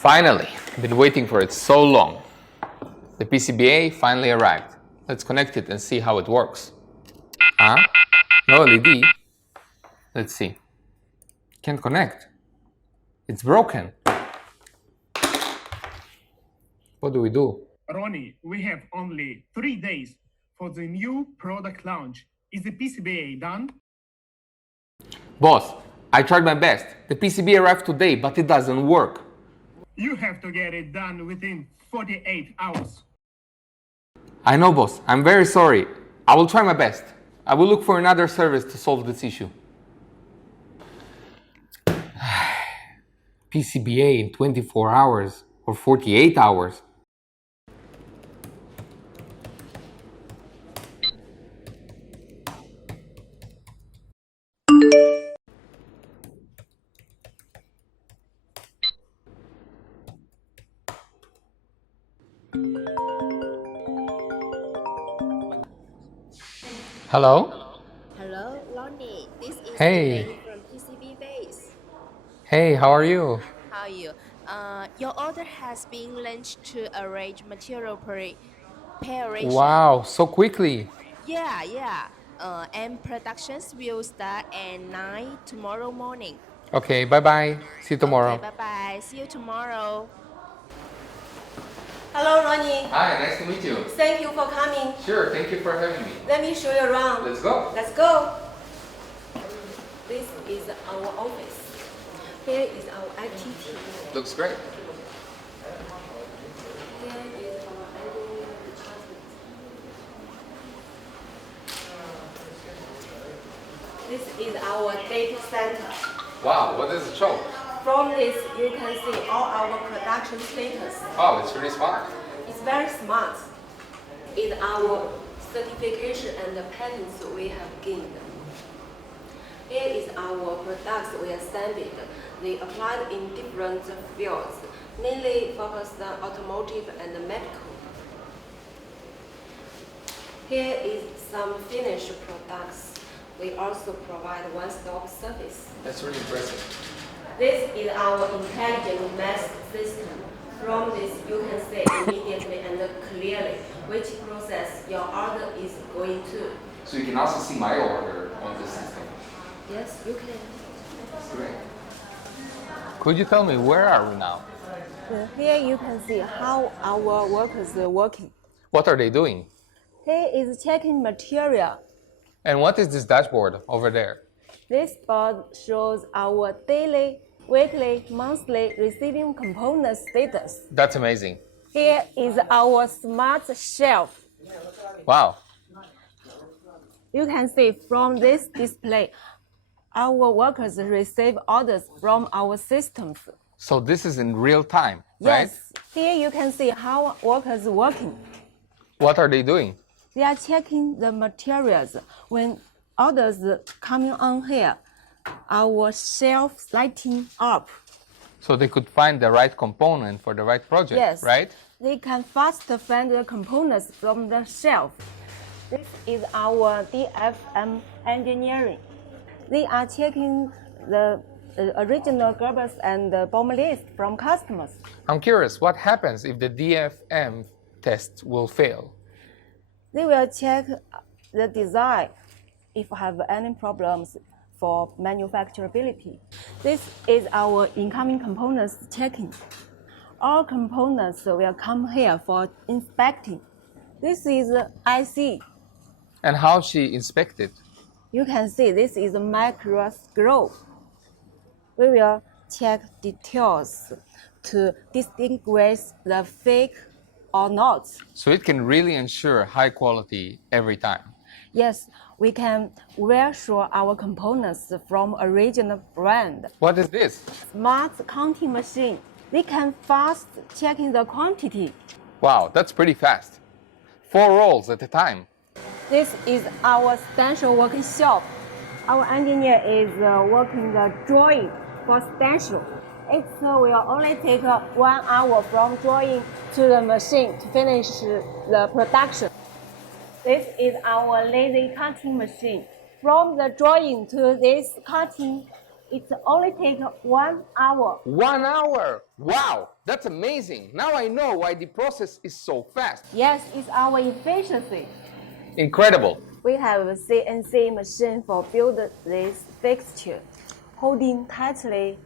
Finally, been waiting for it so long. The PCBA finally arrived. Let's connect it and see how it works. Huh? No LED. Let's see. Can't connect. It's broken. What do we do? Ronnie, we have only 3 days for the new product launch. Is the PCBA done? Boss, I tried my best. The PCB arrived today, but it doesn't work. You have to get it done within 48 hours. I know, boss. I'm very sorry. I will try my best. I will look for another service to solve this issue. PCBA in 24 hours or 48 hours. Hello? Hello, Lonnie. This is Hey. Elaine from PCB Base. Hey, how are you? How are you? Your order has been launched to arrange material preparation. Wow, so quickly. Yeah. And productions will start at 9 tomorrow morning. Okay, bye-bye. See you tomorrow. Okay, bye-bye. See you tomorrow. Hello, Ronnie. Hi, nice to meet you. Thank you for coming. Sure, thank you for having me. Let me show you around. Let's go. Let's go. This is our office. Here is our IT team. Looks great. Here is our engineering department. This is our data center. Wow, what does it show? From this, you can see all our production status. Oh, it's really smart. It's very smart. It's our certification and the patents we have gained. Here is our products we assembled. They applied in different fields, mainly focused on automotive and medical. Here is some finished products. We also provide one-stop service. That's really impressive. This is our intelligent math system. From this, you can see immediately and clearly which process your order is going to. So you can also see my order on this system. Yes, you can. That's great. Could you tell me where are we now? Here you can see how our workers are working. What are they doing? Here is checking material. And what is this dashboard over there? This board shows our daily, weekly, monthly receiving component status. That's amazing. Here is our smart shelf. Wow. You can see from this display, our workers receive orders from our systems. So this is in real time, right? Yes. Here you can see how workers are working. What are they doing? They are checking the materials. When orders coming on here, our shelf lighting up. So they could find the right component for the right project, Yes. right? They can fast find the components from the shelf. This is our DFM engineering. They are checking the original Gerbers and the BOM list from customers. I'm curious, what happens if the DFM test will fail? They will check the design if have any problems for manufacturability. This is our incoming components checking. All components will come here for inspecting. This is IC. And how she inspected? You can see this is a microscope. We will check details to distinguish the fake or not. So it can really ensure high quality every time. Yes, we can reassure our components from original brand. What is this? Smart counting machine. They can fast checking the quantity. Wow, that's pretty fast. 4 rolls at a time. This is our stencil working shop. Our engineer is working the drawing for stencil. It will only take 1 hour from drawing to the machine to finish the production. This is our lazy cutting machine. From the drawing to this cutting, it only takes 1 hour. 1 hour! Wow, That's amazing. Now I know why the process is so fast. Yes, it's our efficiency. Incredible. We have a CNC machine for build this fixture, holding tightly.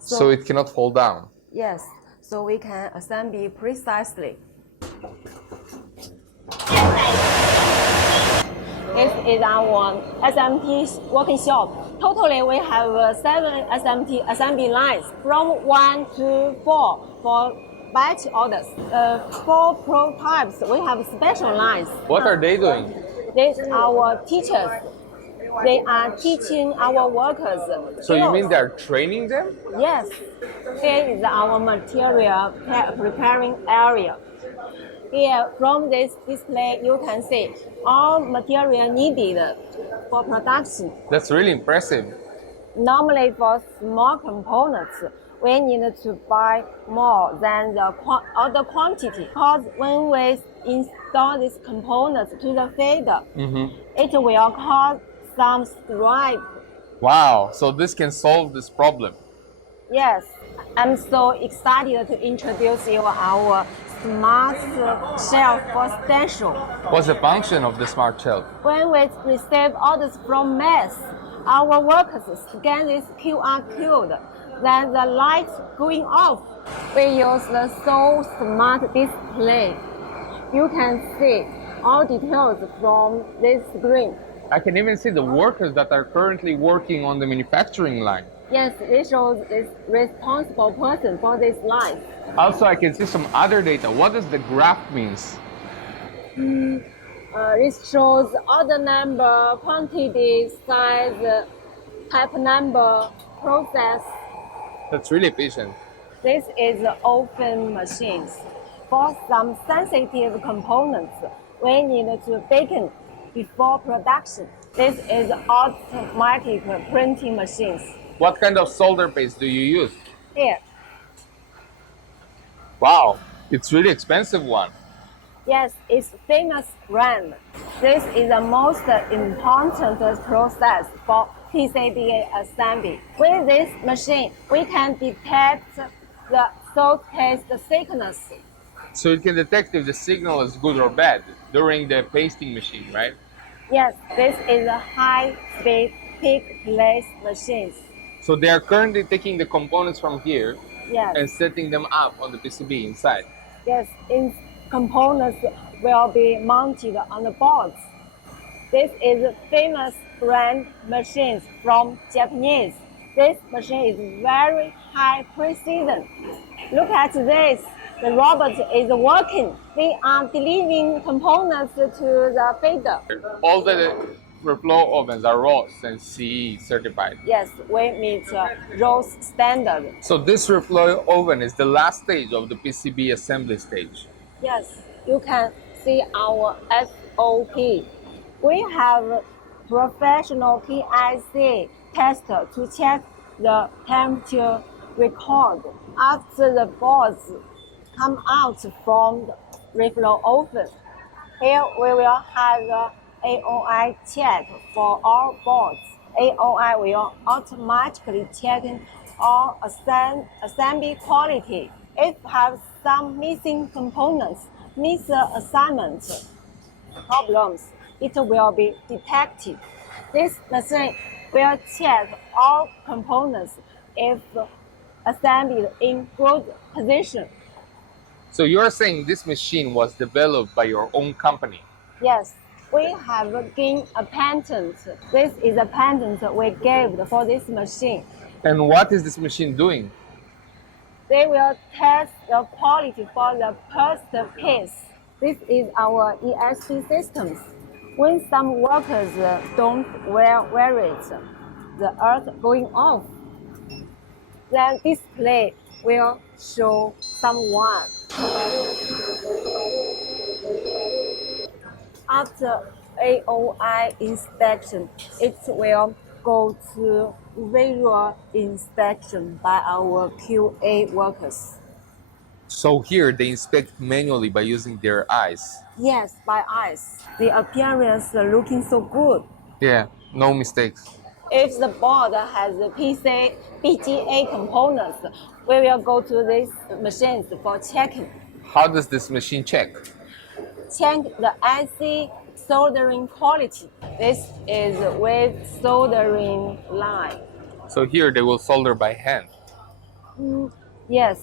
So it cannot fall down. Yes, so we can assemble precisely. This is our SMT working shop. Totally, we have 7 SMT assembly lines from 1 to 4 for batch orders. 4 prototypes, we have special lines. What are they doing? These are our teachers. They are teaching our workers. So you mean they're training them? Yes. Here is our material preparing area. Here, from this display, you can see all material needed for production. That's really impressive. Normally, for small components, we need to buy more than the other quantity. Because when we install these components to the feeder, it will cause some stripe. Wow, so this can solve this problem. Yes, I'm so excited to introduce you our smart shelf for stencil. What's the function of the smart shelf? When we receive orders from mass, our workers scan this QR code, then the light going off. We use the so smart display. You can see all details from this screen. I can even see the workers that are currently working on the manufacturing line. Yes, it shows this responsible person for this line. Also, I can see some other data. What does the graph means? This shows order number, quantity, size, type number, process. That's really efficient. This is open machines. For some sensitive components, we need to bake before production. This is automatic printing machines. What kind of solder paste do you use? Here, Wow, it's really expensive one. yes, it's famous brand. This is the most important process for PCBA assembly. With this machine, we can detect the salt paste thickness. So it can detect if the signal is good or bad during the pasting machine, right? Yes, this is a high-speed pick place machines. So they are currently taking the components from here Yes, and setting them up on the PCB inside. yes, in components will be mounted on the boards. This is famous brand machines from Japanese. This machine is very high precision. Look at this. The robot is working. They are delivering components to the feeder. All the reflow ovens are ROS and CE certified. Yes, we meet ROS standard. So this reflow oven is the last stage of the PCB assembly stage. Yes, you can see our SOP. We have professional PIC tester to check the temperature record after the boards come out from the reflow oven. Here we will have the AOI check for all boards. AOI will automatically check all assembly quality. If have some missing components, misassignment problems, it will be detected. This machine will check all components if assembled in good position. So you're saying this machine was developed by your own company? Yes, we have gained a patent. This is a patent we gave for this machine. And what is this machine doing? They will test the quality for the first piece. This is our ESP systems. When some workers don't wear it, the earth going off, the display will show someone. After AOI inspection, it will go to visual inspection by our QA workers. So here they inspect manually by using their eyes. Yes, by eyes. The appearance looking so good. Yeah, no mistakes. If the board has BGA components, we will go to these machines for checking. How does this machine check? Check the IC soldering quality. This is with soldering line. So here they will solder by hand. Yes,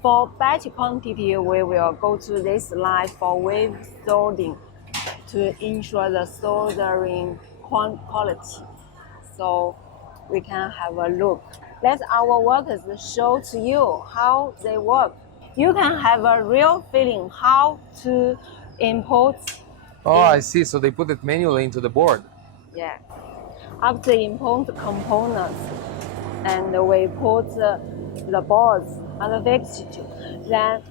for batch quantity, we will go to this line for wave soldering to ensure the soldering quality. So we can have a look. Let our workers show to you how they work. You can have a real feeling how to import. Oh, I see. So they put it manually into the board. Yeah. After import components, and we put the boards and the fixture, then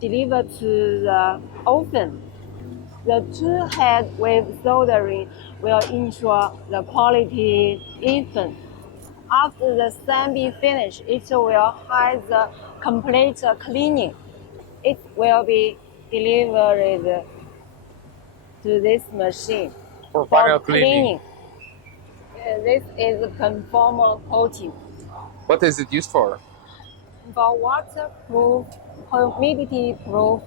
deliver to the oven. The two-head wave soldering will ensure the quality even. After the assembly finish, it will have the complete cleaning. It will be delivered to this machine For final cleaning. This is conformal coating. What is it used for? For waterproof, humidity-proof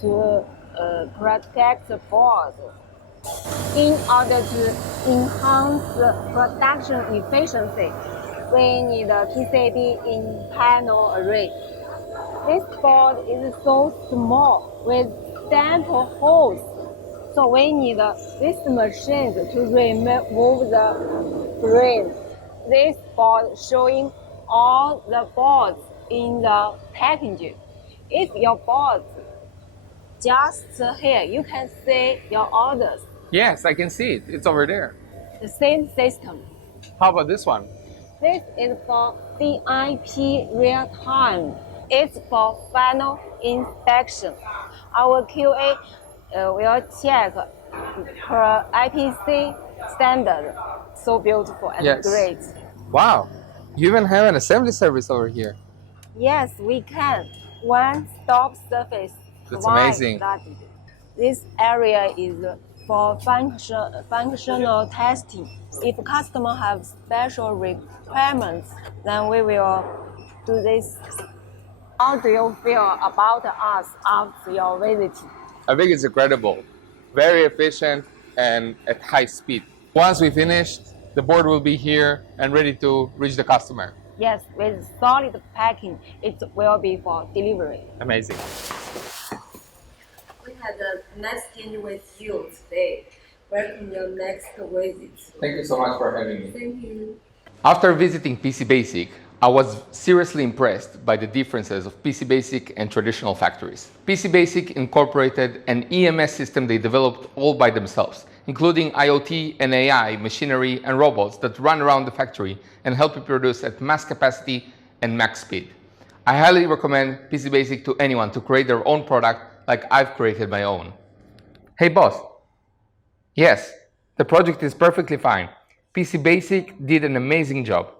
to protect the board. In order to enhance production efficiency, we need a PCB in panel array. This board is so small with sample holes, so we need this machine to remove the frame. This board showing all the boards in the package. If your board just here, you can see your orders. Yes, I can see it. It's over there. The same system. How about this one? This is for CIP real time. It's for final inspection. Our QA will check per IPC standard. So beautiful and Yes. great. Wow. You even have an assembly service over here. Yes, we can. One-stop service. That's Why amazing. studied. This area is for functional testing. If customer have special requirements, then we will do this. How do you feel about us after your visit? I think it's incredible. Very efficient and at high speed. Once we finish, the board will be here and ready to reach the customer. Yes, with solid packing, it will be for delivery. Amazing. We had a nice time with you today. Welcome your next visit. Thank you so much for having me. Thank you. After visiting PC Basic, I was seriously impressed by the differences of PC Basic and traditional factories. PC Basic incorporated an EMS system they developed all by themselves, including IoT and AI, machinery and robots that run around the factory and help you produce at mass capacity and max speed. I highly recommend PC Basic to anyone to create their own product like I've created my own. Hey boss. Yes, the project is perfectly fine. PC Basic did an amazing job.